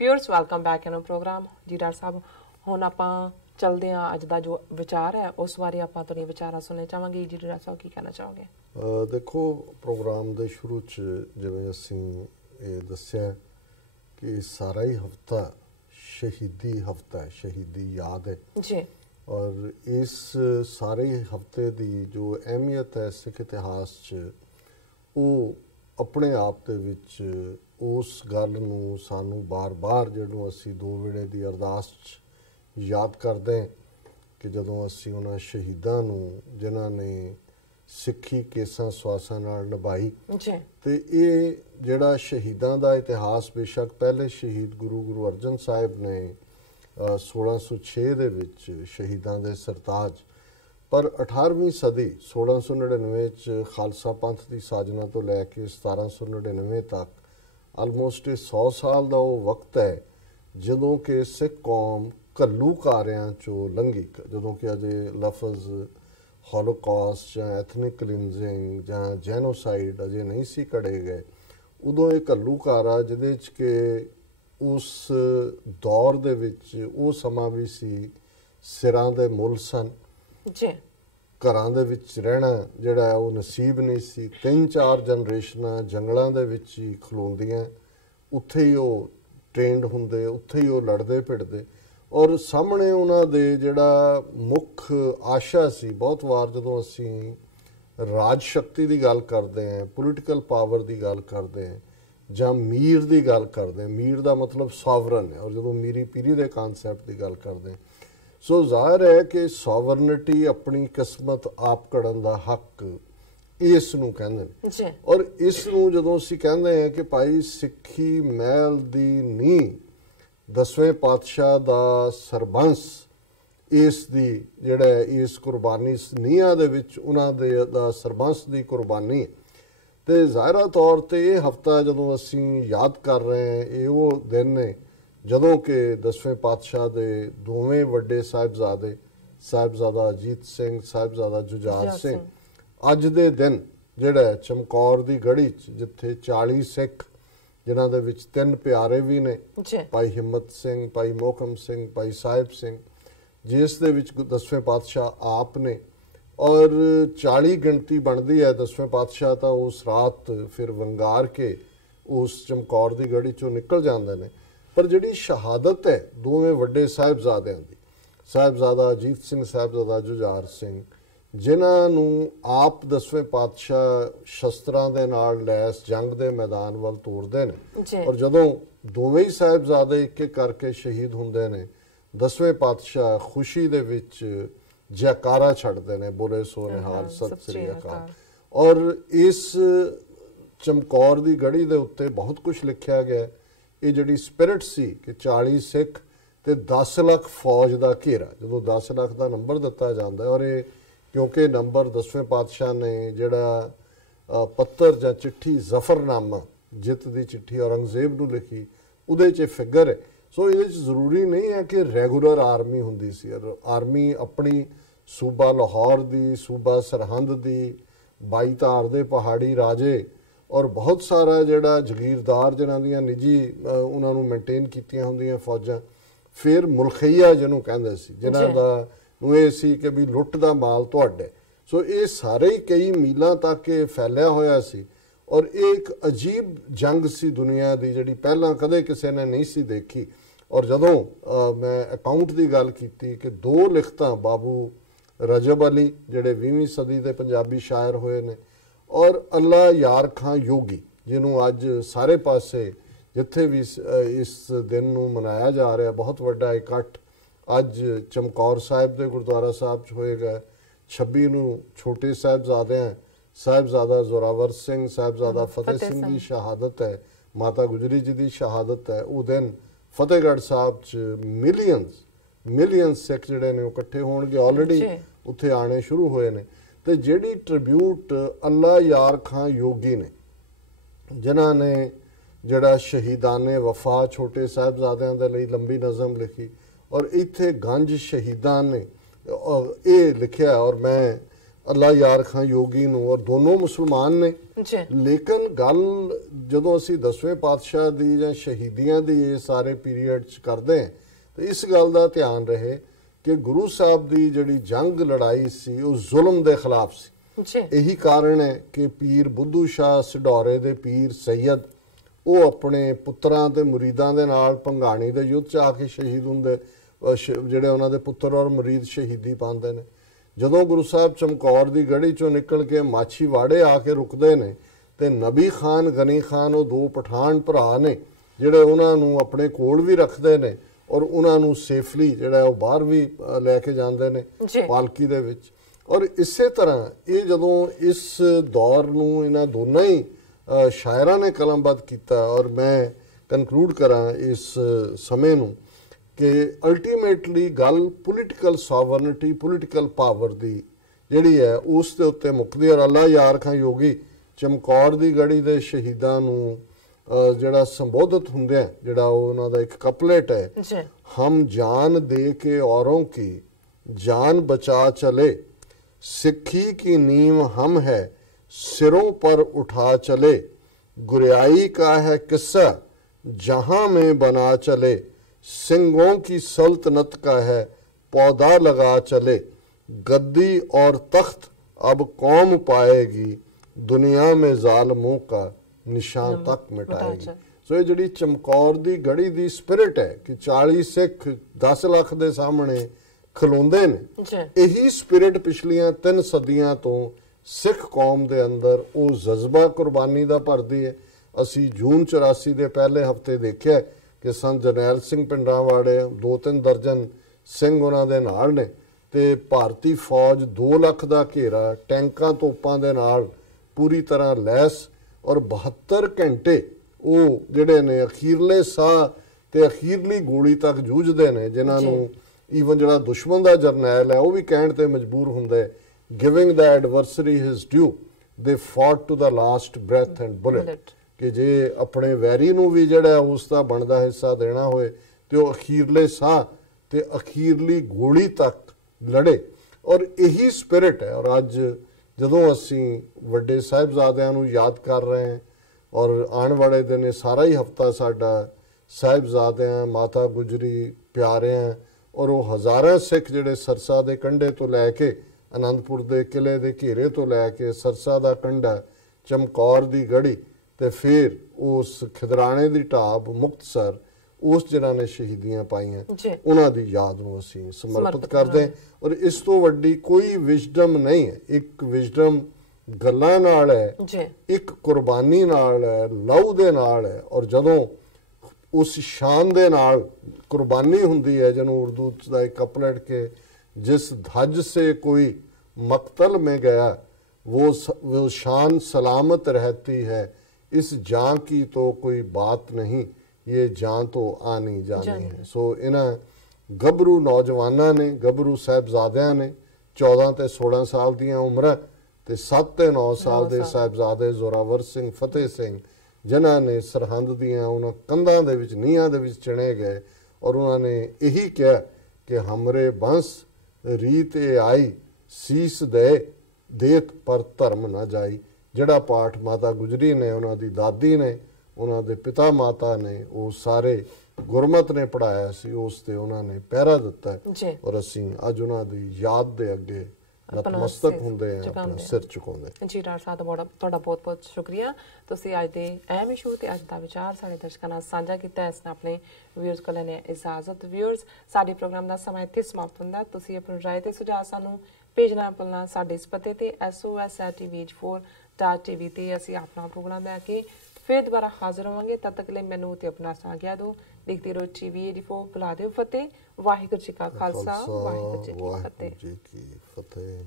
Viewers welcome back in programme जी doctor साहब हुण आपां चलदे हां अज दा जो विचार है उस बारे आपां तुहाडे विचार सुनने चाहांगे जी डॉक्टर साहब की कहना चाहोगे देखो प्रोग्राम दे शुरू च जिवें असीं ये दस्सिया कि सारा ही हफ्ता शहीदी हफ्ता है, शहीदी याद है जी और इस सारे हफ्ते दी जो अहमियत है सिख इतिहास च वो अपने आप दे विच उस गल नूं सानू बार बार जिहड़ों असीं दो वेले दी अरदास च याद करदे कि जदों असीं उन्हां शहीदां नूं जिन्हां ने सिੱਖੀ केसां स्वासां नाल निभाई ते ये जिहड़ा शहीदां दा इतिहास बेशक पहले शहीद गुरु अर्जन साहिब ने 1606 दे विच शहीदां दे सरताज पर 18वीं सदी 1699 च खालसा पंथ की साजना तो लैके 1799 तक आलमोस्ट 100 साल का वो वक्त है जदों कि सिख कौम घल्लूकारियां चों लंघी जदों कि अजे लफज हॉलोकॉस्ट या एथनिक क्लिनजिंग या जैनोसाइड अजे नहीं सी कढ़े गए उदों ये घल्लूकारा जिहदे च कि उस दौर दे विच वो समा भी सी सिरां दे मुल सन जी घरां दे विच रहना जिहड़ा है वो नसीब नहीं सी 3-4 जनरेशनां जंगलां दे विच ही खलोंदियां उत्थे ही वो ट्रेंड हुंदे उत्थे ही वो लड़दे भिड़दे और सामने उन्हां दे जिहड़ा मुख आशा सी बहुत वार जदों असीं राज शक्ति की गल करते हैं पोलिटिकल पावर की गल करते हैं जां मीर की गल करते हैं मीर का मतलब सॉवरन है और जदों मीरी पीरी के कानसैप्ट की गल करते हैं सो जाहिर है कि सॉवरनिटी अपनी किस्मत आप घड़न का हक इस नूं कहंदे ने और इस नूं जदों असीं कहंदे हैं कि भाई सिੱਖੀ महल दी नींह 10वें पातशाह दा सरबंस इस दी जिहड़ा इस कुर्बानी नीहां दे विच उन्हां दे दा सरबंस दी कुर्बानी ते ज़ाहिरा तौर ते ये हफ्ता जदों असीं याद कर रहे हैं ये वो दिन ने जदों कि 10वें पातशाह दे दोवें वड्डे साहिबजादा अजीत सिंह साहिबजादा जुझार सिंह अज दे दिन जिहड़ा चमकौर दी गढ़ी च जिथे 40 सिख जिन्हां दे विच 3 प्यारे भी ने भाई हिम्मत सिंह भाई मोहकम सिंह भाई साहिब सिंह जिस दे विच 10वें पातशाह आप ने और 40 गिणती बनती है 10वें पातशाह तो उस रात फिर वंगार के उस चमकौर की गढ़ी चों निकल जाते हैं पर जिहड़ी शहादत है दोवें वड्डे साहिबजादियां दी साहिबजादा अजीत सिंह साहिबजादा जुझार सिंह जिन्हां नूं आप 10वें पातशाह शस्त्रां दे नाल लैस जंग दे मैदान वल तोरदे ने और जदों दोवें ही साहिबजादे एक एक करके शहीद हुंदे ने 10वें पातशाह खुशी दे विच जयकारा छड्डदे ने बोले सो निहाल सत श्री अकाल और इस चमकौर दी गढ़ी दे उत्ते बहुत कुछ लिखिया गया ये जिहड़ी स्पिरिट सी कि 40 सिख ते 10 लाख फौज का घेरा जदों 10 लाख का नंबर दिता जाता है और ये क्योंकि नंबर 10वें पातशाह ने जिहड़ा पत्तर जां चिट्ठी जफरनामा जित की चिट्ठी औरंगजेब नूं लिखी उहदे च फिगर है सो ये जरूरी नहीं है कि रेगूलर आर्मी हुंदी सी आर्मी अपनी सूबा लाहौर दी सूबा सरहंद दी 22 धार दे पहाड़ी राजे और बहुत सारा जिहड़ा जगीरदार जिन्हां दियां निजी उन्हां नूं मेनटेन कीतियां हुंदियां फौजां फिर मुल्खईया जिन्हों कहंदे सी जिन्हां दा ਇਹ ਸੀ कि भी लुट का माल तुहाडा सो ये सारे ही कई मीलों तक ये फैलिया होया सी और ये एक अजीब जंग सी दुनिया की जिहड़ी पहलां कदे किसी ने नहीं सी देखी और जदों मैं अकाउंट की गल की कि 2 लिखतां बाबू रजब अली जिहड़े 20वीं सदी के पंजाबी शायर होए ने और अल्लाह यार खां योगी जिन्हों अज सारे पासे जिथे भी इस दिन नूं मनाया जा रहा बहुत वड्डा इकट्ठ अज चमकौर साहिब के गुरुद्वारा साहब च होएगा 26 नूं छोटे साहिबजादे साहिबजादा जोरावर सिंह साहिबजादा फतेह सिंह की शहादत है माता गुजरी जी की शहादत है वो दिन फतेहगढ़ साहब च मिलियंस सिख जिहड़े ने इकट्ठे होणगे ऑलरेडी उत्थे आने शुरू होए ने ते जिहड़ी ट्रिब्यूट अल्लाह यार खां योगी ने जिन्हां ने जिहड़ा शहीदाने वफा छोटे साहिबजादियां दे लई लंबी नज़म लिखी और इत्थे गंज शहीदां ने ये लिखिया और मैं ਅੱਲਾ ਯਾਰ ਖਾਂ ਯੋਗੀ ਨੂੰ, ਔਰ ਦੋਨੋਂ ਮੁਸਲਮਾਨ ਨੇ। ਲੇਕਿਨ ਗੱਲ ਜਦੋਂ ਅਸੀਂ 10ਵੇਂ ਪਾਤਸ਼ਾਹ ਦੀ ਜਾਂ ਸ਼ਹੀਦੀਆਂ ਦੀ ਇਹ ਸਾਰੇ ਪੀਰੀਅਡ 'ਚ ਕਰਦੇ ਹਾਂ ਤੇ ਇਸ ਗੱਲ ਦਾ ਧਿਆਨ ਰਹੇ ਕਿ ਗੁਰੂ ਸਾਹਿਬ ਦੀ ਜਿਹੜੀ ਜੰਗ ਲੜਾਈ ਸੀ ਉਹ ਜ਼ੁਲਮ ਦੇ ਖਿਲਾਫ ਸੀ। ਇਹੀ ਕਾਰਨ ਹੈ ਕਿ ਪੀਰ ਬੁੱਧੂ ਸ਼ਾਹ ਸਿਡੌਰੇ ਦੇ ਪੀਰ ਸੈਯਦ ਉਹ ਆਪਣੇ ਪੁੱਤਰਾਂ ਤੇ ਮੁਰੀਦਾਂ ਦੇ ਨਾਲ ਭੰਗਾਣੀ ਦੇ ਯੁੱਧ 'ਚ ਆ ਕੇ ਸ਼ਹੀਦ ਹੁੰਦੇ, ਜਿਹੜੇ ਉਹਨਾਂ ਦੇ ਪੁੱਤਰ ਔਰ ਮੁਰੀਦ ਸ਼ਹੀਦੀ ਪਾਉਂਦੇ ਨੇ। ਜਦੋਂ ਗੁਰੂ ਸਾਹਿਬ ਚਮਕੌਰ ਦੀ ਗੜੀ 'ਚੋਂ ਨਿਕਲ ਕੇ ਮਾਛੀਵਾੜੇ ਆ ਕੇ ਰੁਕਦੇ ਨੇ ਤੇ ਨਬੀ ਖਾਨ ਗਨੀ ਖਾਨ ਉਹ ਦੋ ਪਠਾਨ ਭਰਾ ਨੇ ਜਿਹੜੇ ਉਹਨਾਂ ਨੂੰ ਆਪਣੇ ਕੋਲ ਵੀ ਰੱਖਦੇ ਨੇ ਔਰ ਉਹਨਾਂ ਨੂੰ ਸੇਫਲੀ ਜਿਹੜਾ ਉਹ ਬਾਹਰ ਵੀ ਲੈ ਕੇ ਜਾਂਦੇ ਨੇ ਪਾਲਕੀ ਦੇ ਵਿੱਚ। ਔਰ ਇਸੇ ਤਰ੍ਹਾਂ ਇਹ ਜਦੋਂ ਇਸ ਦੌਰ ਨੂੰ ਇਹਨਾਂ ਦੋਨਾਂ ਹੀ ਸ਼ਾਇਰਾਂ ਨੇ ਕਲਮਬੱਧ ਕੀਤਾ। ਔਰ ਮੈਂ ਕਨਕਲੂਡ ਕਰਾਂ ਇਸ ਸਮੇਂ ਨੂੰ ਕਿ ਅਲਟੀਮੇਟਲੀ ਗੱਲ ਪੋਲੀਟੀਕਲ ਸੋਵਰਨਿਟੀ, ਪੋਲੀਟੀਕਲ ਪਾਵਰ ਦੀ ਜਿਹੜੀ ਹੈ ਉਸ ਦੇ ਉੱਤੇ ਮੁੱਕਦੀ। ਔਰ ਅੱਲਾ ਯਾਰ ਖਾਂ ਯੋਗੀ ਚਮਕੌਰ ਦੀ ਗੜੀ ਦੇ ਸ਼ਹੀਦਾਂ ਨੂੰ ਜਿਹੜਾ ਸੰਬੋਧਿਤ ਹੁੰਦੇ ਆ, ਜਿਹੜਾ ਉਹਨਾਂ ਦਾ ਇੱਕ ਕਪਲੇਟ ਹੈ, ਹਮ ਜਾਨ ਦੇ ਕੇ ਔरों की जान बचा चले, सिक्खी की नींव हम है सिरों पर उठा चले, गुरियाई का है किस्सा जहां में बना चले, सिंगों की सल्तनत का है पौधा लगा चले, गद्दी और तख्त अब कौम पाएगी, दुनिया में जालिमों का निशान तक मिटाएगी। सो ये जिहड़ी चमकौर दी गढ़ी दी स्पिरिट है कि 40 सिख 10 ਲੱਖ ਦੇ ਸਾਹਮਣੇ ਖਲੋਂਦੇ ਨੇ, ਇਹੀ ਸਪਿਰਿਟ ਪਿਛਲੀਆਂ 3 ਸਦੀਆਂ ਤੋਂ ਸਿੱਖ ਕੌਮ ਦੇ ਅੰਦਰ ਉਹ ਜਜ਼ਬਾ ਕੁਰਬਾਨੀ ਦਾ ਭਰਦੀ ਹੈ। ਅਸੀਂ ਜੂਨ 84 ਦੇ ਪਹਿਲੇ ਹਫਤੇ ਦੇਖਿਆ ਕਿ ਸੰਤ ਜਰਨੈਲ ਸਿੰਘ ਪਿੰਡਰਾਂਵਾੜੇ 2-3 ਦਰਜਨ ਸਿੰਘ ਉਹਨਾਂ ਦੇ ਨਾਲ ਨੇ ਤੇ ਭਾਰਤੀ ਫੌਜ 2 ਲੱਖ ਦਾ ਘੇਰਾ ਟੈਂਕਾਂ ਤੋਪਾਂ ਦੇ ਨਾਲ ਪੂਰੀ ਤਰ੍ਹਾਂ ਲੈਸ ਔਰ 72 ਘੰਟੇ ਉਹ ਜਿਹੜੇ ਨੇ ਅਖੀਰਲੇ ਸਾਹ ਤੇ ਅਖੀਰਲੀ ਗੋਲੀ ਤੱਕ ਜੂਝਦੇ ਨੇ, ਜਿਨ੍ਹਾਂ ਨੂੰ ਈਵਨ ਜਿਹੜਾ ਦੁਸ਼ਮਣ ਦਾ ਜਰਨੈਲ ਹੈ ਉਹ ਵੀ ਕਹਿਣ ਤੇ ਮਜਬੂਰ ਹੁੰਦਾ ਹੈ, giving the ਐਡਵਰਸਰੀ his due, they fought to the last breath and bullet, ਕਿ ਜੇ ਆਪਣੇ ਵੈਰੀ ਨੂੰ ਵੀ ਜਿਹੜਾ ਉਸ ਦਾ ਬਣਦਾ ਹਿੱਸਾ ਦੇਣਾ ਹੋਏ ਤੇ ਉਹ ਅਖੀਰਲੇ ਸਾਹ ਤੇ ਅਖੀਰਲੀ ਗੋਲੀ ਤੱਕ ਲੜੇ। ਔਰ ਇਹੀ ਸਪਿਰਿਟ ਹੈ। ਔਰ ਅੱਜ ਜਦੋਂ ਅਸੀਂ ਵੱਡੇ ਸਾਹਿਬਜ਼ਾਦਿਆਂ ਨੂੰ ਯਾਦ ਕਰ ਰਹੇ ਹਾਂ ਔਰ ਆਉਣ ਵਾਲੇ ਦਿਨ ਸਾਰਾ ਹੀ ਹਫਤਾ ਸਾਡਾ ਸਾਹਿਬਜ਼ਾਦਿਆਂ, ਮਾਤਾ ਗੁਜਰੀ ਪਿਆਰਿਆਂ ਔਰ ਉਹ ਹਜ਼ਾਰਾਂ ਸਿੱਖ ਜਿਹੜੇ ਸਰਸਾ ਦੇ ਕੰਢੇ ਤੋਂ ਲੈ ਕੇ ਅਨੰਦਪੁਰ ਦੇ ਕਿਲੇ ਦੇ ਘੇਰੇ ਤੋਂ ਲੈ ਕੇ ਸਰਸਾ ਦਾ ਕੰਢਾ, ਚਮਕੌਰ ਦੀ ਗੜੀ ਤੇ ਫਿਰ ਉਸ ਖਿਦਰਾਣੇ ਦੀ ਢਾਬ ਮੁਕਤਸਰ, ਉਸ ਜਿਨ੍ਹਾਂ ਨੇ ਸ਼ਹੀਦੀਆਂ ਪਾਈਆਂ ਉਹਨਾਂ ਦੀ ਯਾਦ ਨੂੰ ਅਸੀਂ ਸਮਰਪਿਤ ਕਰਦੇ ਹਾਂ। ਔਰ ਇਸ ਤੋਂ ਵੱਡੀ ਕੋਈ ਵਿਜ਼ਡਮ ਨਹੀਂ ਹੈ। ਇੱਕ ਵਿਜ਼ਡਮ ਗੱਲਾਂ ਨਾਲ ਹੈ, ਇੱਕ ਕੁਰਬਾਨੀ ਨਾਲ ਹੈ, ਲਹੂ ਦੇ ਨਾਲ ਹੈ। ਔਰ ਜਦੋਂ ਉਸ ਸ਼ਾਨ ਦੇ ਨਾਲ ਕੁਰਬਾਨੀ ਹੁੰਦੀ ਹੈ, ਜਿਹਨੂੰ ਉਰਦੂ ਦਾ ਇੱਕ ਕਪਲੇਟ ਕੇ ਜਿਸ ਧੱਜ ਸੇ ਕੋਈ मकतल में गया वो शान सलामत रहती है, इस जां की तो कोई बात नहीं, ये जां तो आनी जानी है। सो इन्हां गभरू नौजवानां ने, गभरू साहिबजादियां ने 14 ਤੇ 16 ਸਾਲ ਦੀਆਂ ਉਮਰਾਂ ਤੇ 7 ਤੇ 9 ਸਾਲ ਦੇ ਸਾਹਿਬਜ਼ਾਦੇ ਜ਼ੋਰਾਵਰ ਸਿੰਘ, ਫਤਿਹ ਸਿੰਘ, ਜਿਨ੍ਹਾਂ ਨੇ ਸਰਹੰਦ ਦੀਆਂ ਉਹਨਾਂ ਕੰਧਾਂ ਦੇ ਵਿੱਚ, ਨੀਹਾਂ ਦੇ ਵਿੱਚ ਚਿਣੇ ਗਏ ਔਰ ਉਹਨਾਂ ਨੇ ਇਹੀ ਕਿਹਾ ਕਿ ਹਮਰੇ ਬੰਸ ਰੀਤ ਆਈ ਸੀਸ ਦੇ ਦੇਤ ਪਰ ਧਰਮ ਨਾ ਜਾਈ। ਜਿਹੜਾ ਪਾਠ ਮਾਤਾ ਗੁਜਰੀ ਨੇ, ਉਹਨਾਂ ਦੀ ਦਾਦੀ ਨੇ, ਉਹਨਾਂ ਦੇ ਪਿਤਾ ਮਾਤਾ ਨੇ, ਉਹ ਸਾਰੇ ਗੁਰਮਤ ਨੇ ਪੜਾਇਆ ਸੀ, ਉਸ ਤੇ ਉਹਨਾਂ ਨੇ ਪਹਿਰਾ ਦਿੱਤਾ ਔਰ ਅਸੀਂ ਅੱਜ ਉਹਨਾਂ ਦੀ ਯਾਦ ਦੇ ਅੱਗੇ ਨਤਮਸਤਕ ਹੁੰਦੇ ਆ, ਆਪਣਾ ਸਿਰ ਝੁਕਾਉਂਦੇ। ਜੀ ਡਾਕਟਰ ਸਾਹਿਬ ਤੁਹਾਡਾ ਬਹੁਤ ਬਹੁਤ ਸ਼ੁਕਰੀਆ। ਤੁਸੀਂ ਅੱਜ ਦੇ ਅਹਿਮ ਇਸ਼ੂ ਤੇ ਅੱਜ ਦਾ ਵਿਚਾਰ ਸਾਡੇ ਦਰਸ਼ਕਾਂ ਨਾਲ ਸਾਂਝਾ ਕੀਤਾ। ਇਸ ਨਾਲ ਆਪਣੇ ਵਿਊਅਰਸ ਕੋਲ ਲੈਣੇ ਇਜਾਜ਼ਤ। ਵਿਊਅਰਸ, ਸਾਡੇ ਪ੍ਰੋਗਰਾਮ ਦਾ ਸਮਾਂ ਇੱਥੇ ਸਮਾਪਤ ਹੁੰਦਾ। ਤੁਸੀਂ ਆਪਣੀ ਰਾਏ ਤੇ ਸੁਝਾਅ ਸਾਨੂੰ ਭੇਜਣਾ ਭੁੱਲਣਾ ਸਾਡੇ ਇਸ ਪਤੇ ਤੇ sos@tvh4.tv ਤੇ ਅਸੀਂ ਆਪਣਾ ਪ੍ਰੋਗਰਾਮ ਲੈ ਕੇ ਫਿਰ ਦੁਬਾਰਾ ਹਾਜ਼ਰ ਹੋਵਾਂਗੇ। ਤਦ ਤੱਕ ਲਈ ਮੈਨੂੰ ਤੇ ਆਪਣਾ ਆਗਿਆ ਦਿਓ। ਦੇਖਦੇ ਰਹੋ TV 84। ਬੁਲਾ ਦਿਓ ਫਤਿਹ। ਵਾਹਿਗੁਰੂ ਜੀ ਕਾ ਖਾਲਸਾ, ਵਾਹਿਗੁਰੂ ਜੀ ਕੀ ਫਤਿਹ।